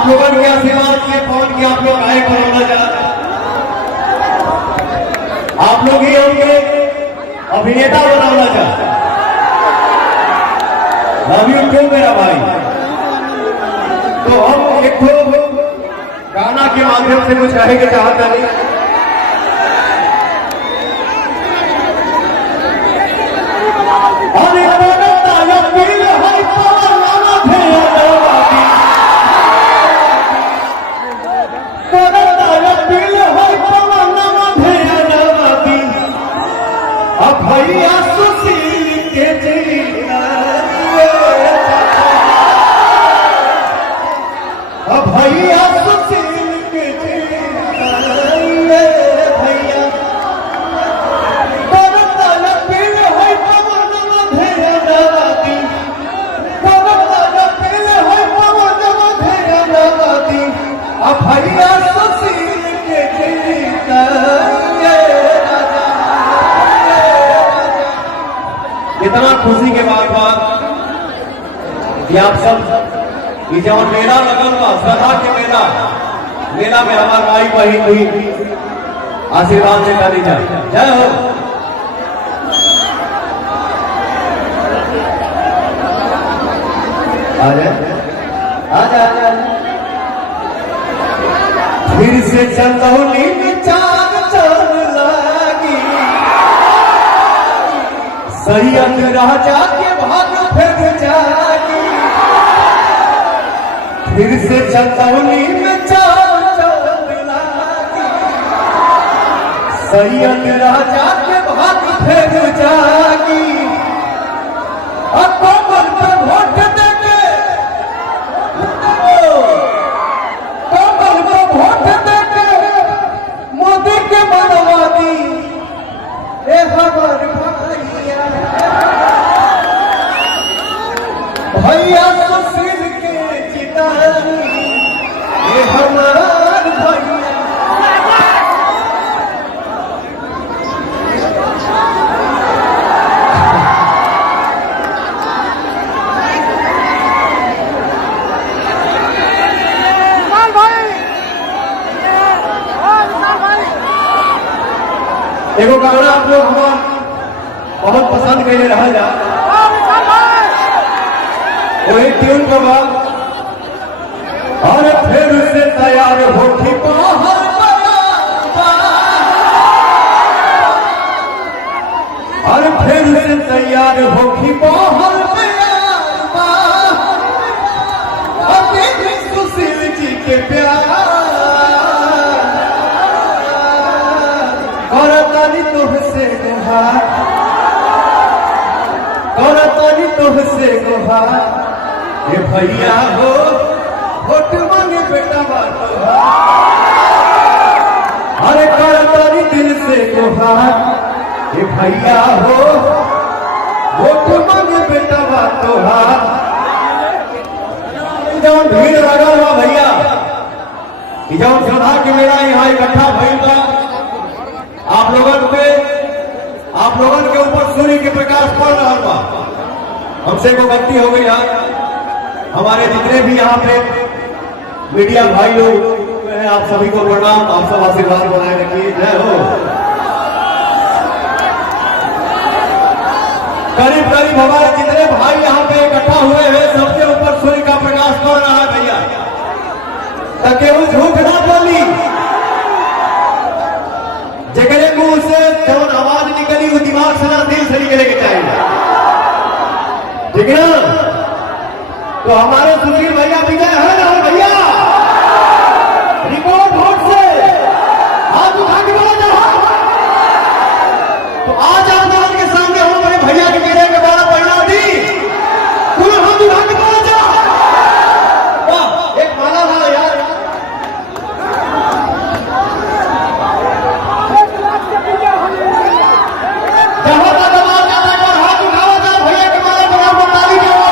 आप लोगों के आशीर्वाद से फोन किया, आप लोग आए कोरोना जा, आप लोग ही होंगे अभिनेता बनाना चाहते। लव यू क्यों मेरा भाई। तो हम एक गाना के माध्यम से कुछ कहे के चाहता नहीं। भैया सुशील के भैया सुशील के भैया पील है पवन मधेरती, पील है पवन मधेरती, भैया सुशील के इतना खुशी के बाद कि आप सब ये जब मेला लगल बा सदा के मेला में हमार भाई बहन भी आशीर्वाद से करी जाए। जय हो। आजा फिर से चंदौली में चार चांद लागी, सैयद राजा के भाग फिर जागी, फिर से चंदौली में चार चांद लागी, सैयद राजा के भाग फिर जागी। अक्टूबर पे वोट देके, अक्टूबर पे वोट देके मोदी के बनवा दी हमारे भैया सुशील के जितानी ये हमारा भैया। एगो गाना आप लोग हमार बहुत पसंद कैले रहा जा, वही ट्यून को बाद और फिर से तैयार होगी बाहर और फिर से तैयार होगी बाहर सुशील जी के प्यार और ताली तुझसे गुहार, और ताली तुझसे गुहार। ये भैया हो वोट मांगे बेटा बात, अरे करतारी दिल से गुहार। ये भैया हो वोट मांगे बेटा बात तोहार। जब भीड़ लगा हुआ भैया, जब सभा के मेरा यहाँ इकट्ठा भइल बा, आप लोगन के ऊपर सूर्य के प्रकाश पड़ रहा बा। हमसे को गलती हो गई है। हमारे जितने भी यहाँ पे मीडिया भाई लोग हैं, आप सभी को प्रणाम, आप सब आशीर्वाद बनाए रखिए। जय हो। करीब करीब हमारे जितने भाई यहाँ पे इकट्ठा हुए हैं, सबसे ऊपर सूर्य का प्रकाश पड़ रहा है भैया। ताकि वो झूठ ना बोली, जगह मुंह से जब आवाज निकली वो दिमाग से ना दिल से निकले के चाहिए, ठीक है ना। तो हमारे सुशील भैया विजय है ना भैया, रिकॉर्ड वोट से हाथ उठा के बोला जा। तो आज आप लोगों के सामने हम बड़े भैया के विजय के बाद परिणाम दी, तुम हाथ उठा के बोला जा। वाह, एक माला था यार। जहां तक आवाज जाता है हाथ उठाओ जा, भैया के माला बराबर ताली की आवाज।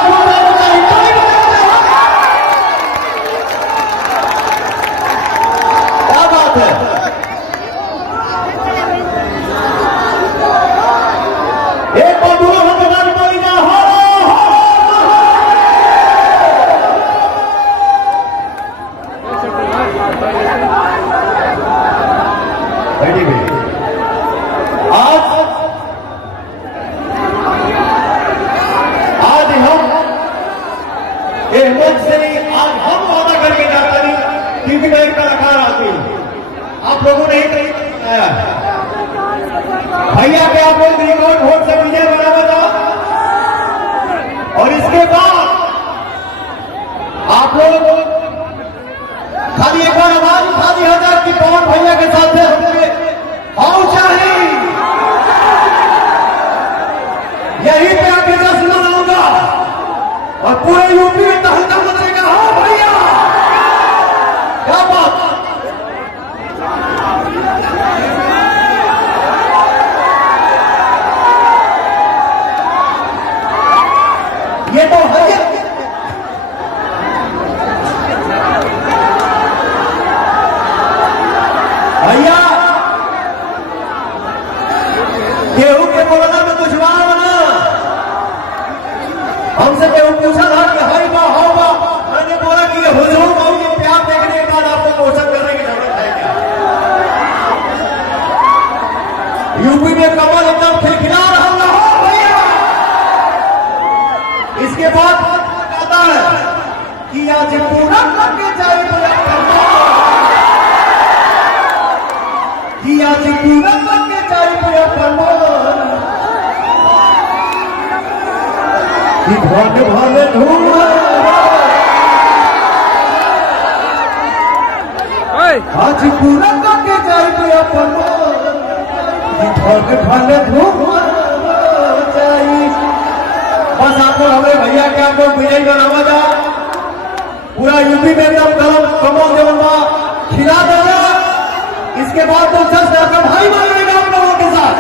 आज हम वादा करके जाता नहीं, क्योंकि मैं एक कलाकार आदमी हूं। आप लोगों ने ही कहीं भैया के आप लोग रिकॉर्ड वोट से विजय बना बता, और इसके बाद आप लोग खाली एक बार आवाज उठा दी हजार कि पवन भैया के साथ हमने आओ चाहे यहीं पे आके जश्न मनाऊंगा और पूरे यूपी में तहलका मचेगा। हाँ भैया, क्या बात। ये तो है भैया, केहू के बोलना में दुश्वार बना। हमसे केहू पूछा था कि हाई बा हाउ बा, मैंने बोला कि ये हुजूर को ये प्यार देखने के बाद आपको क्वेश्चन करने की जरूरत है क्या। यूपी में कमल एकदम खिलखिला रहा हो भैया। इसके बाद कहता है कि आज पूरा करके जाए कि आज पूरा करके जाए कि भग भग धूम आज पूरा करके जाए कि भग भग धूम जाई। बस आपको हमें भैया के आपको विजयी बनावा जा, पूरा यूपी में एकदम गरम कमल देवना खिला देना। इसके बाद तो जस्ट भाई मानेगा आप लोगों के साथ।